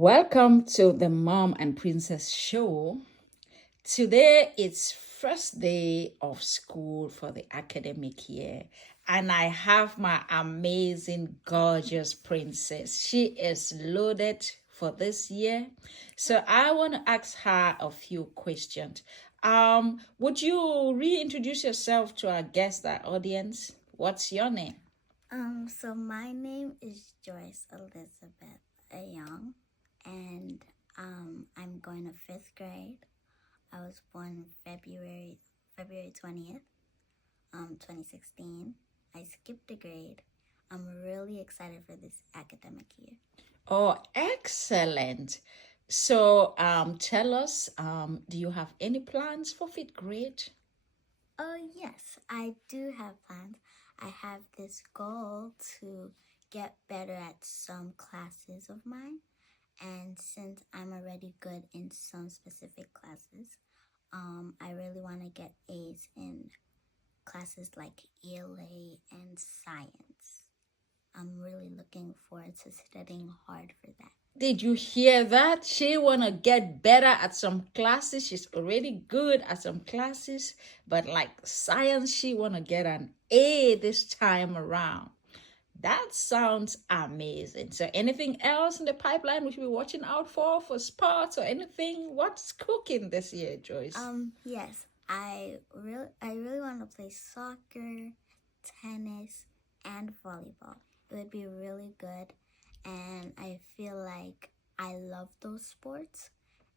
Welcome to the Mom and Princess Show. Today it's first day of school for the academic year, and I have my amazing, gorgeous princess. She is loaded for this year. So I want to ask her a few questions. Would you reintroduce yourself to our guest, our audience? What's your name? So my name is Joyce Elizabeth Young, and I'm going to fifth grade. I was born February 20th, 2016. I skipped a grade. I'm really excited for this academic year. Oh, excellent. So, tell us, do you have any plans for fifth grade? Oh yes, I do have plans. I have this goal to get better at some classes of mine. And since I'm already good in some specific classes, I really want to get A's in classes like ELA and science. I'm really looking forward to studying hard for that. Did you hear that? She wanna get better at some classes. She's already good at some classes, but like science, she wanna get an A this time around. That sounds amazing. So, anything else in the pipeline we should be watching out for sports or anything? What's cooking this year, Joyce? Yes, I really want to play soccer, tennis, and volleyball. It would be really good, and I feel like I love those sports,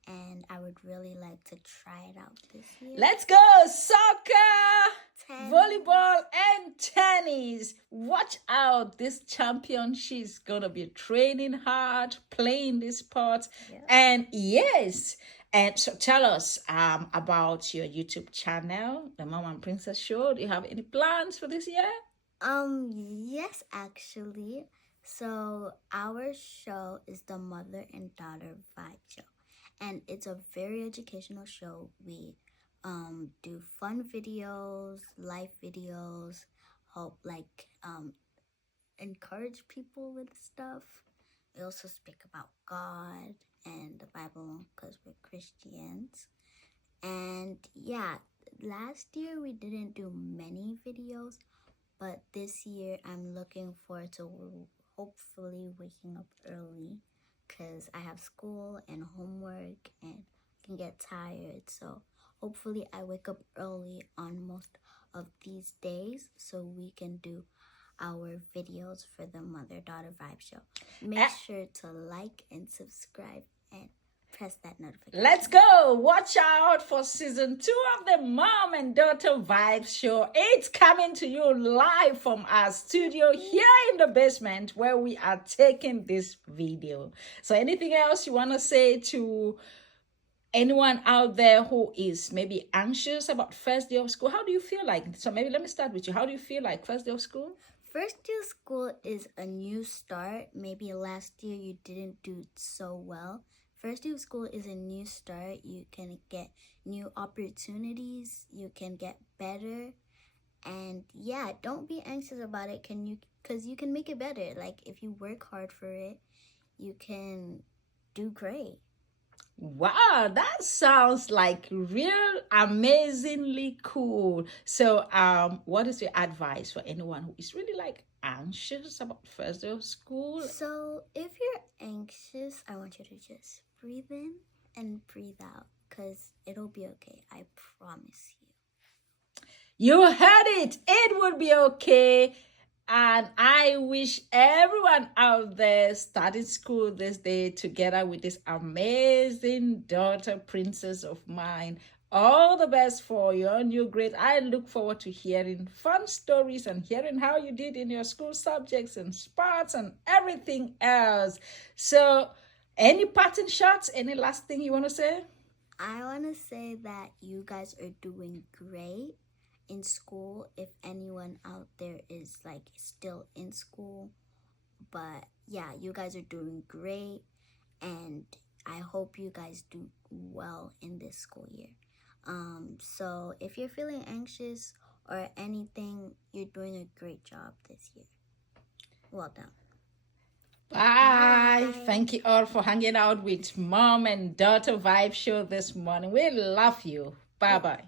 and I would really like to try it out this year. Let's go! Soccer, volleyball, and tennis. Watch out. This champion, she's gonna be training hard, playing these sports. Yeah. And yes. And so tell us about your YouTube channel, the Mom and Princess Show. Do you have any plans for this year? Yes, actually. So our show is the Mother and Daughter Vibe Show, and it's a very educational show. We do fun videos, life videos, help encourage people with stuff. We also speak about God and the Bible because we're Christians. And yeah, last year we didn't do many videos, but this year I'm looking forward to hopefully waking up early because I have school and homework and can get tired. So hopefully I wake up early on most of these days so we can do our videos for the Mother-Daughter Vibe Show. Make sure to like and subscribe and press that notification. Let's go. Watch out for season 2 of the Mom and Daughter Vibe Show. It's coming to you live from our studio here in the basement where we are taking this video. So anything else you want to say to anyone out there who is maybe anxious about first day of school? How do you feel like? So maybe let me start with you. How do you feel like first day of school? First day of school is a new start. Maybe last year you didn't do so well. First day of school is a new start. You can get new opportunities. You can get better. And yeah, don't be anxious about it. Because you can make it better. Like if you work hard for it, you can do great. Wow, that sounds like real amazingly cool. So, what is your advice for anyone who is really like anxious about first day of school? So, if you're anxious, I want you to just breathe in and breathe out because it'll be okay. I promise you. You heard it. It would be okay. And I wish everyone out there starting school this day together with this amazing daughter princess of mine. All the best for your new grade. I look forward to hearing fun stories and hearing how you did in your school subjects and sports and everything else. So, any parting shots? Any last thing you want to say? I want to say that you guys are doing great in school. If anyone out there is like still in school, but yeah, you guys are doing great, and I hope you guys do well in this school year. So if you're feeling anxious or anything, you're doing a great job this year. Well done. Bye. Bye. Thank you all for hanging out with Mom and Daughter Vibe Show this morning. We love you. Bye bye.